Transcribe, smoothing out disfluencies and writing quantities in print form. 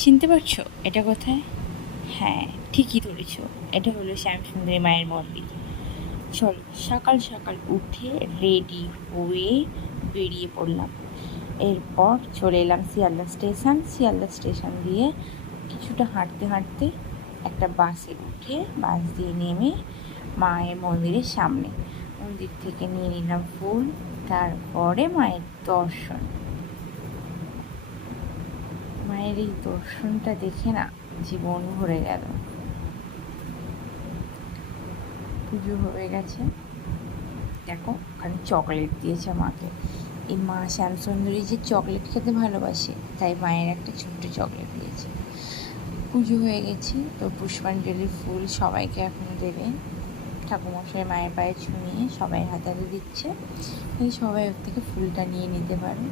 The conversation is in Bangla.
চিনতে পারছো এটা কোথায়? হ্যাঁ, ঠিকই ধরেছ, এটা হলো শ্যামসুন্দরী মায়ের মন্দির। চলো সকাল সকাল উঠে রেডি হয়ে বেরিয়ে পড়লাম। এরপর চলে এলাম শিয়ালদা স্টেশন দিয়ে কিছুটা হাঁটতে হাঁটতে একটা বাসে উঠে বাস দিয়ে নেমে মায়ের মন্দিরের সামনে মন্দির থেকে নিয়ে নিলাম ফুল, তারপরে মায়ের দর্শন। মায়ের এই দর্শনটা দেখে না জীবন ভরে গেল। পুজো হয়ে গেছে, দেখো ওখানে চকলেট দিয়েছে মাকে। এই মা শ্যামসুন্দরী যে চকলেট খেতে ভালোবাসে, তাই মায়ের একটা ছোট্ট চকলেট দিয়েছে। পুজো হয়ে গেছে, তো পুষ্পাঞ্জলি ফুল সবাইকে এখন দেবে। ঠাকুরমশাই মায়ের পায়ে ছুঁয়ে সবাই হাতে হাতে দিচ্ছে, এই সবাই ওর থেকে ফুলটা নিয়ে নিতে পারে।